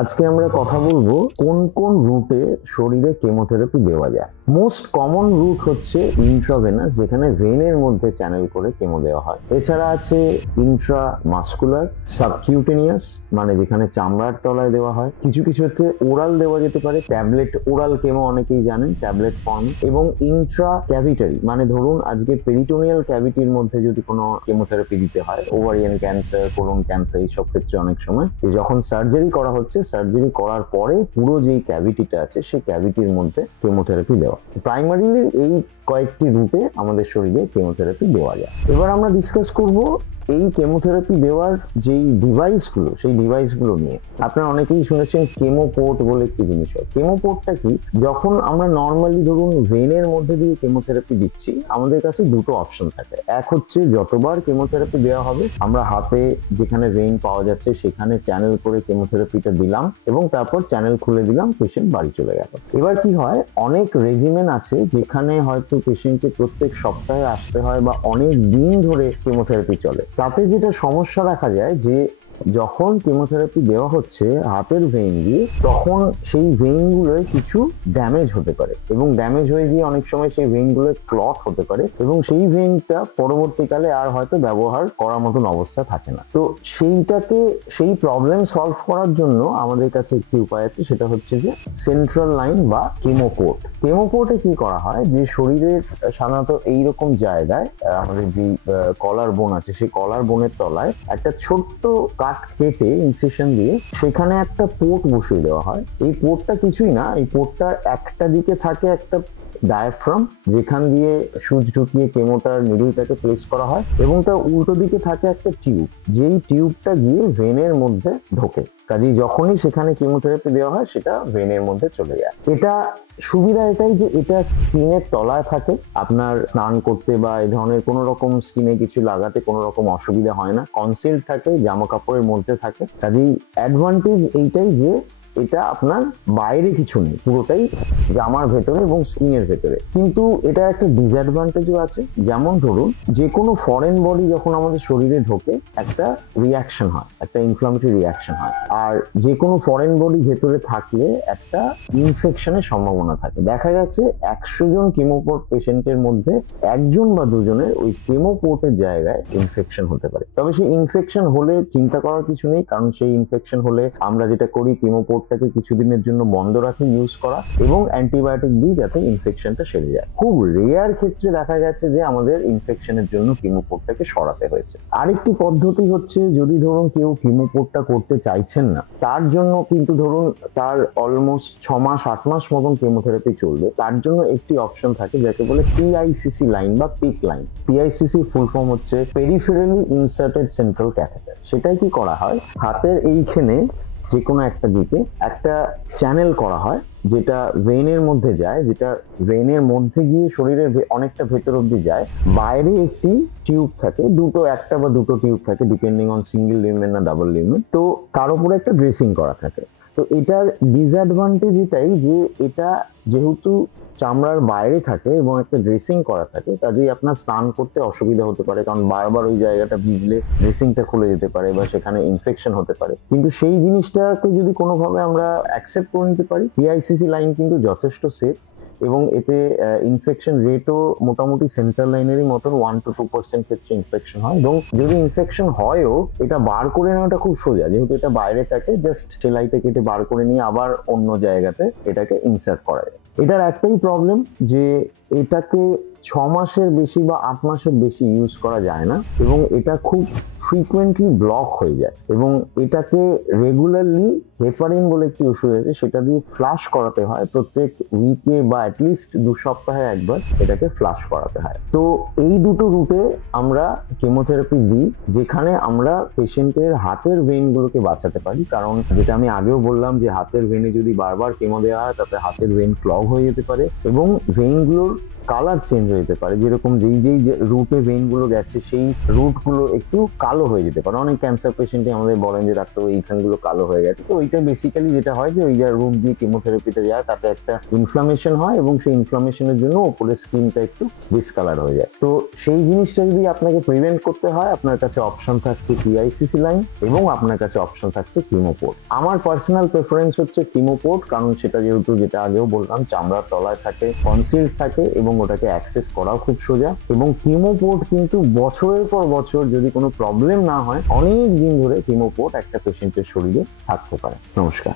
আজকে আমরা কথা বলবো কোন কোন রুটে শরীরে কেমোথেরাপি দেওয়া যায়। মোস্ট কমন রুট হচ্ছে ইন্ট্রাভেনাস, যেখানে ভেনের মধ্যে চ্যানেল করে কেমো দেওয়া হয়। এছাড়া আছে ইন্ট্রামাসকুলার, সাবকিউটেনিয়াস মানে যেখানে চামড়ার তলায় দেওয়া হয়। কিছু কিছু ক্ষেত্রে ওরাল দেওয়া যেতে পারে, ট্যাবলেট ওরাল কেমো অনেকেই জানেন ট্যাবলেট ফর্ম। এবং ইন্ট্রা ক্যাভিটারি মানে ধরুন আজকে পেরিটোনিয়াল ক্যাভিটির মধ্যে যদি কোনো কেমোথেরাপি দিতে হয়, ওভারিয়ান ক্যান্সার, কোলন ক্যান্সার, এইসব ক্ষেত্রে অনেক সময় যখন সার্জারি করা হচ্ছে, সার্জারি করার পরে পুরো যেই ক্যাভিটিটা আছে সেই ক্যাভিটির মধ্যে কেমোথেরাপি দেওয়া। প্রাইমারিলি এই কয়েকটি রুটে আমাদের শরীরে কেমোথেরাপি দেওয়া যায়। এবার আমরা ডিসকাস করব এই কেমোথেরাপি দেওয়ার যেই ডিভাইসগুলো, সেই ডিভাইসগুলো নিয়ে। আপনারা অনেকেই শুনেছেন কেমোপোর্ট বলে একটি জিনিস হয়। কেমোপোর্টটা কি? যখন আমরা নর্মালি ধরুন ভেনের মধ্যে দিয়ে কেমোথেরাপি দিচ্ছি, আমাদের কাছে দুটো অপশন থাকে। এক হচ্ছে যতবার কেমোথেরাপি দেওয়া হবে আমরা হাতে যেখানে ভেন পাওয়া যাচ্ছে সেখানে চ্যানেল করে কেমোথেরাপিটা দিলাম এবং তারপর চ্যানেল খুলে দিলাম, পেশেন্ট বাড়ি চলে গেল। এবার কি হয়, অনেক রেজিমেন আছে যেখানে হয়তো পেশেন্টকে প্রত্যেক সপ্তাহে আসতে হয় বা অনেক দিন ধরে কেমোথেরাপি চলে। তাতে যেটা সমস্যা দেখা যায় যে যখন কেমোথেরাপি দেওয়া হচ্ছে হাতের ভেইন দিয়ে, তখন সেই ভেইনগুলোয় কিছু ড্যামেজ হতে পারে এবং ড্যামেজ হয়ে গিয়ে অনেক সময় সেই ভেইনগুলোয় ক্লট হতে পারে এবং সেই ভেইনটা পরবর্তীকালে আর হয়তো ব্যবহার করার মতন অবস্থা থাকে না। তো সেই প্রবলেম সলভ করার জন্য আমাদের কাছে একটি উপায় আছে, সেটা হচ্ছে যে সেন্ট্রাল লাইন বা কেমোপোর্ট। কেমোপোর্টে কি করা হয়, যে শরীরের সাধারণত এইরকম জায়গায় আমাদের যে কলার বোন আছে, সেই কলার বোনের তলায় একটা ছোট্ট কাট কেটে ইনসিশন দিয়ে সেখানে একটা পোর্ট বসিয়ে দেওয়া হয়। এই পোর্টটা কিছুই না, এই পোর্টটার একটা দিকে থাকে একটা ডায়াফ্রাম, যেখান দিয়ে সুচ ঢুকিয়ে কেমোটার নিডলটাকে প্লেস করা হয়, এবং তার উল্টো দিকে থাকে একটা টিউব, যেই টিউবটা গিয়ে ভেনের মধ্যে ঢোকে। কাজেই যখনই সেখানে কেমোথেরাপি দেওয়া হয় সেটা ভেনের মধ্যে চলে যায়। এটা সুবিধা এটাই যে এটা স্কিনের তলায় থাকে, আপনার স্নান করতে বা এই ধরনের কোনো রকম স্কিনে কিছু লাগাতে কোনো রকম অসুবিধা হয় না, কনসিল্ড থাকে, জামা কাপড়ের মধ্যে থাকে। কাজেই অ্যাডভান্টেজ এইটাই যে এটা আপনার বাইরে কিছু নেই, পুরোটাই জামার ভেতরে এবং স্কিনের ভেতরে। কিন্তু এটা একটা ডিসঅ্যাডভান্টেজও আছে, যেমন ধরুন যে কোনো ফরেন বডি যখন আমাদের শরীরে ঢোকে একটা রিয়াকশন হয়, একটা ইনফ্লামেটরি রিয়াকশন হয়। আর যে কোনো ফরেন বডি ভেতরে থাকলে একটা ইনফেকশনের সম্ভাবনা থাকে। দেখা যাচ্ছে 100 জন কেমোপোর্ট পেশেন্টের মধ্যে 1 জন বা 2 জনের ওই কেমোপোর্টের জায়গায় ইনফেকশন হতে পারে। তবে সেই ইনফেকশন হলে চিন্তা করার কিছু নেই, কারণ সেই ইনফেকশন হলে আমরা যেটা করি, কেমোপোর্টটাকে কিছুদিনের জন্য বন্ধ রাখি ইউজ করা এবং অ্যান্টিবায়োটিক দিই যাতে ইনফেকশনটা সেরে যায়। খুব রেয়ার ক্ষেত্রে দেখা গেছে যে আমাদের ইনফেকশনের জন্য কেমোপোর্টটাকে সরাতে হয়েছে। আরেকটি পদ্ধতি হচ্ছে, যদি ধরুন কেউ কেমোপোর্টটা করতে চাইছেন না, তার জন্য কিন্তু ধরুন তার অলমোস্ট 6 মাস 8 মাস মতন কেমোথেরাপি চলবে, তার জন্য একটি অপশন থাকে যাকে বলে পিআইসিসি লাইন বা PICC line. PICC full form হচ্ছে পেরিফেরালি ইনসার্টেড সেন্ট্রাল ক্যাথেটার। সেটাই কি করা হয়, হাতের এইখানে যে কোনো একটা দিকে একটা চ্যানেল করা হয় যেটা ভেইনের মধ্যে যায়, যেটা ভেইনের মধ্যে গিয়ে শরীরের অনেকটা ভেতর অব্দি যায়। বাইরে একটি টিউব থাকে, একটা বা দুটো টিউব থাকে ডিপেন্ডিং অন সিঙ্গেল লিউমেন না ডাবল লিউমেন। তো তার উপরে একটা ড্রেসিং করা থাকে। তো এটার ডিসঅ্যাডভান্টেজ এটাই যে এটা যেহেতু চামড়ার বাইরে থাকে এবং একটা ড্রেসিং করা থাকে, কাজেই আপনার স্নান করতে অসুবিধা হতে পারে, কারণ বারবার ওই জায়গাটা ভিজলে ড্রেসিংটা খুলে যেতে পারে বা সেখানে ইনফেকশন হতে পারে। কিন্তু সেই জিনিসটাকে যদি কোনোভাবে আমরা অ্যাকসেপ্ট করে নিতে পারি, পিআইসিসি লাইন কিন্তু যথেষ্ট সেফ এবং এতে ইনফেকশন রেটও মোটামুটি সেন্ট্রাল লাইনেরই মতন 1 to 2% ক্ষেত্রে ইনফেকশন হয়। এবং যদি ইনফেকশন হয়ও, এটা বার করে নেওয়াটা খুব সোজা, যেহেতু এটা বাইরে থাকে, জাস্ট সেলাইতে কেটে বার করে নিয়ে আবার অন্য জায়গাতে এটাকে ইনসার্ট করা যায়। এটার একটাই প্রবলেম যে এটাকে 6 মাসের বেশি বা 8 মাসের বেশি ইউজ করা যায় না এবং এটা খুব ফ্রিকুয়েন্টলি ব্লক হয়ে যায়। এবং এটাকে রেগুলারলি হেপারিন বলে একটি ওষুধ আছে, সেটা দিয়ে ফ্লাশ করাতে হয় প্রত্যেক উইকে বা অ্যাটলিস্ট 2 সপ্তাহে একবার এটাকে ফ্লাশ করাতে হয়। তো এই দুটো রুটে আমরা কেমোথেরাপি দিই, যেখানে আমরা পেশেন্টের হাতের ভেইনগুলোকে বাঁচাতে পারি। কারণ যেটা আমি আগেও বললাম যে হাতের ভেইনে যদি বারবার কেমো দেওয়া হয় তাতে হাতের ভেইন ক্লগ হয়ে যেতে পারে এবং ভেইনগুলোর কালার চেঞ্জ হয়ে যেতে পারে। যেরকম যেই রুটে ভেইনগুলো গেছে সেই রুটগুলো একটু কালো হয়ে যেতে পারে। অনেক ক্যান্সার পেশেন্টই আমাদের বলেন যে ডাক্তার এইখানগুলো কালো হয়ে গেছে। তো ওইটা বেসিক্যালি যেটা হয় যে ওই যে রুট দিয়ে কেমোথেরাপিতে যায় তাতে একটা ইনফ্লামেশন হয় এবং সেই ইনফ্লামেশনের জন্য উপরের স্কিনটা একটু ডিসকালার হয়ে যায়। তো সেই জিনিসটা যদি আপনাকে প্রিভেন্ট করতে হয়, আপনার কাছে অপশন থাকছে টিআইসিসি লাইন এবং আপনার কাছে অপশন থাকছে কিমোপোর্ট। আমার পার্সোনাল প্রেফারেন্স হচ্ছে কিমোপোর্ট, কারণ সেটা যেহেতু যেটা আগেও বললাম চামড়ার তলায় থাকে, কনসিল্ড থাকে এবং ওটাকে অ্যাক্সেস করাও খুব সোজা। এবং কিমোপোর্ট কিন্তু বছরের পর বছর যদি কোনো প্রবলেম না হয় অনেক দিন ধরে কিমোপোর্ট একটা পেশেন্টের শরীরে থাকতে পারে। নমস্কার।